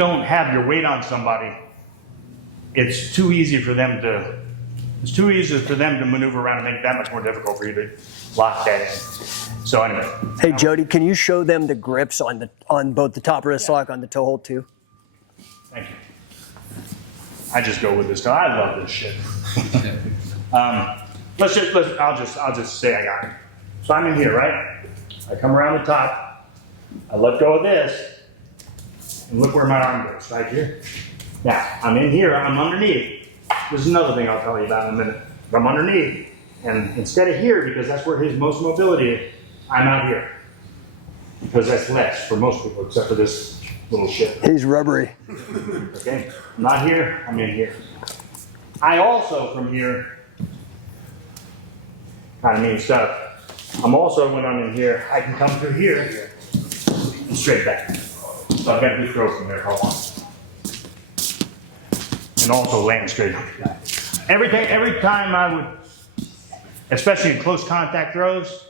don't have your weight on somebody, it's too easy for them to maneuver around and make it that much more difficult for you to lock that in. So anyway. Hey Jody, can you show them the grips on both the top wrist lock on the toe hold too? Thank you. I just go with this stuff. I love this shit. I'll just say I got it. So I'm in here, right? I come around the top. I let go of this, and look where my arm goes, right here. Now I'm in here. I'm underneath. This is another thing I'll tell you about in a minute. I'm underneath, and instead of here, because that's where his most mobility is, I'm out here. Because that's less for most people, except for this little shit. He's rubbery. Okay, I'm not here, I'm in here. I also, from here, kind of mean stuff. I'm also, when I'm in here, I can come through here and straight back. So I've got to throw from there for a while. And also land straight up. Every time I would, especially in close contact throws,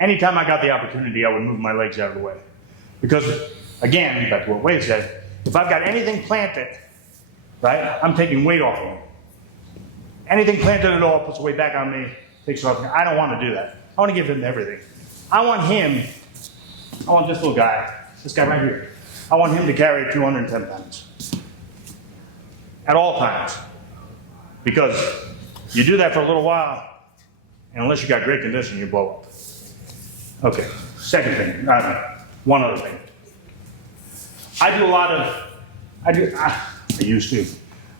anytime I got the opportunity, I would move my legs out of the way. Because, again, that's what Wade said, if I've got anything planted, right, I'm taking weight off of him. Anything planted at all puts weight back on me, takes it off. I don't want to do that. I want to give him everything. I want this little guy, this guy right here, I want him to carry 210 pounds. At all times. Because you do that for a little while, and unless you got great condition, you blow up. Okay, second thing, one other thing. I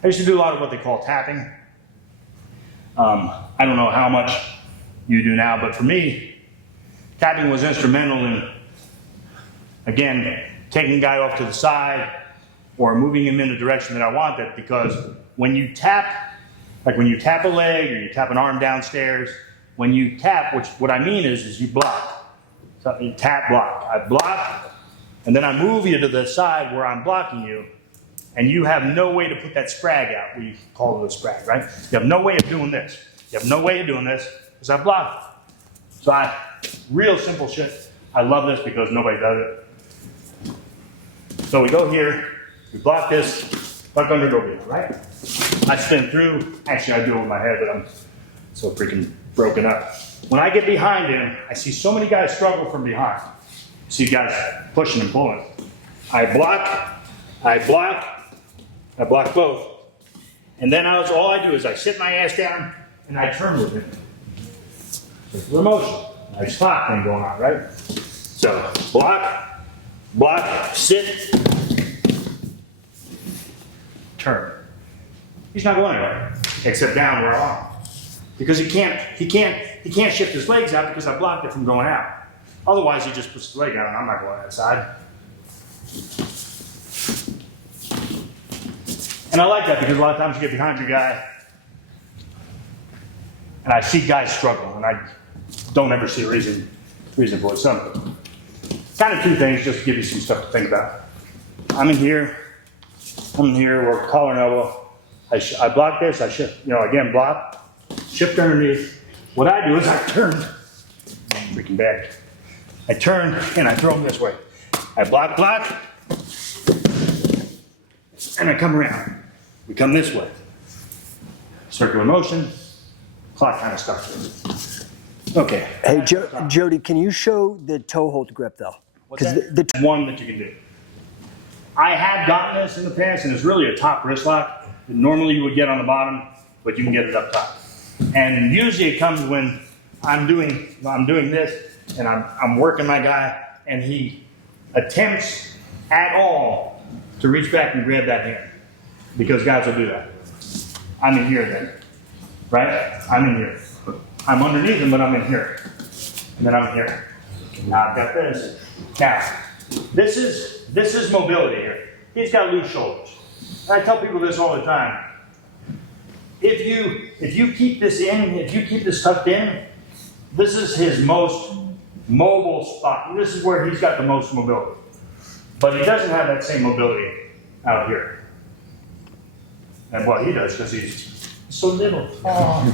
used to do a lot of what they call tapping. I don't know how much you do now, but for me, tapping was instrumental in, again, taking a guy off to the side or moving him in the direction that I wanted, because when you tap, like when you tap a leg or you tap an arm downstairs, when you tap, what I mean is you block. So you tap, block. I block, and then I move you to the side where I'm blocking you, and you have no way to put that sprag out. We call it a sprag, right? You have no way of doing this. You have no way of doing this because I blocked. So real simple shit. I love this because nobody does it. So we go here, we block this, buck under, go behind, right? I spin through. Actually, I do it with my head, but I'm so freaking broken up. When I get behind him, I see so many guys struggle from behind. See guys pushing and pulling. I block both. And then all I do is I sit my ass down and I turn with him. There's the motion. I stop thing going on, right? So block, sit, turn. He's not going anywhere, except down where I am. Because he can't shift his legs out because I blocked it from going out. Otherwise, he just puts his leg out and I'm not going outside. And I like that because a lot of times you get behind your guy and I see guys struggle and I don't ever see a reason for it. So, kind of two things just to give you some stuff to think about. I'm in here, we're collar and elbow. I block this, I shift, again, block, shift underneath. What I do is I turn, freaking bad. I turn and I throw them this way. I block, and I come around. We come this way. Circular motion, clock kind of stuff. Okay. Hey, Jody, can you show the toe hold grip though? Because the one that you can do. I have gotten this in the past, and it's really a top wrist lock. Normally you would get on the bottom, but you can get it up top. And usually it comes when I'm doing this, and I'm working my guy, and he attempts at all to reach back and grab that hand. Because guys will do that. I'm in here then, right? I'm in here. I'm underneath him, but I'm in here. And then I'm here. Now I've got this. Now, this is mobility here. He's got loose shoulders. And I tell people this all the time. If you keep this in, if you keep this tucked in, this is his most mobile spot. This is where he's got the most mobility. But he doesn't have that same mobility out here. And well, he does because he's so little. Oh.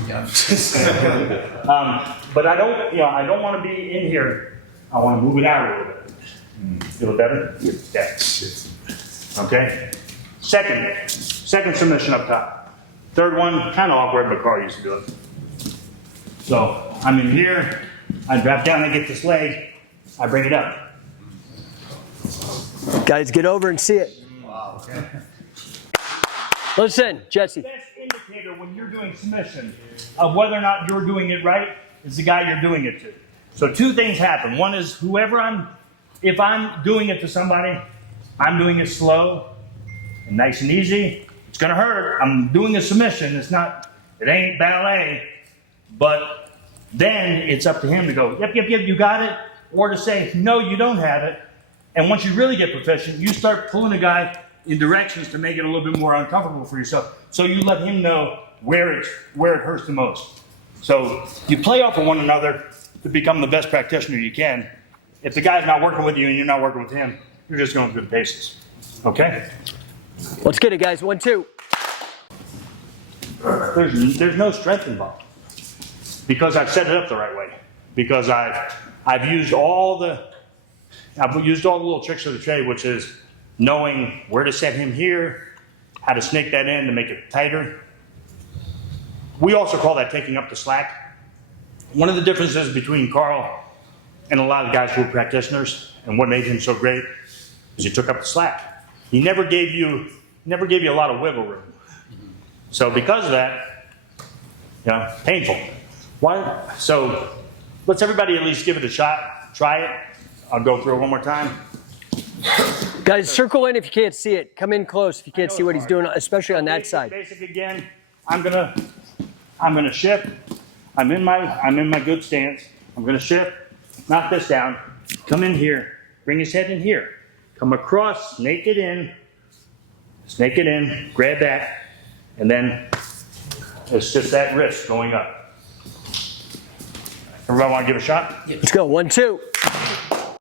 But I don't want to be in here. I want to move it out a little bit. Feel better? Yeah. Okay? Second submission up top. Third one, kind of awkward, but Carl used to do it. So I'm in here, I drop down, I get this leg, I bring it up. Guys, get over and see it. Wow, okay. Listen, Jesse. The best indicator when you're doing submission of whether or not you're doing it right is the guy you're doing it to. So two things happen. One is if I'm doing it to somebody, I'm doing it slow and nice and easy. It's gonna hurt. I'm doing a submission. It ain't ballet. But then it's up to him to go, yep, you got it. Or to say, no, you don't have it. And once you really get proficient, you start pulling a guy in directions to make it a little bit more uncomfortable for yourself. So you let him know where it hurts the most. So you play off of one another to become the best practitioner you can. If the guy's not working with you and you're not working with him, you're just going through the paces. Okay? Let's get it, guys. 1, 2. There's no strength involved because I've set it up the right way. Because I've used all the little tricks of the trade, which is knowing where to set him here, how to snake that in to make it tighter. We also call that taking up the slack. One of the differences between Carl and a lot of guys who are practitioners and what made him so great is he took up the slack. He never gave you a lot of wiggle room. So because of that, painful. So let's everybody at least give it a shot. Try it. I'll go through it one more time. Guys, circle in if you can't see it. Come in close if you can't see what he's doing, especially on that side. Basic again. I'm gonna shift. I'm in my good stance. I'm gonna shift. Knock this down. Come in here. Bring his head in here. Come across. Snake it in. Grab that, and then it's just that wrist going up. Everybody want to give it a shot? Let's go. 1, 2.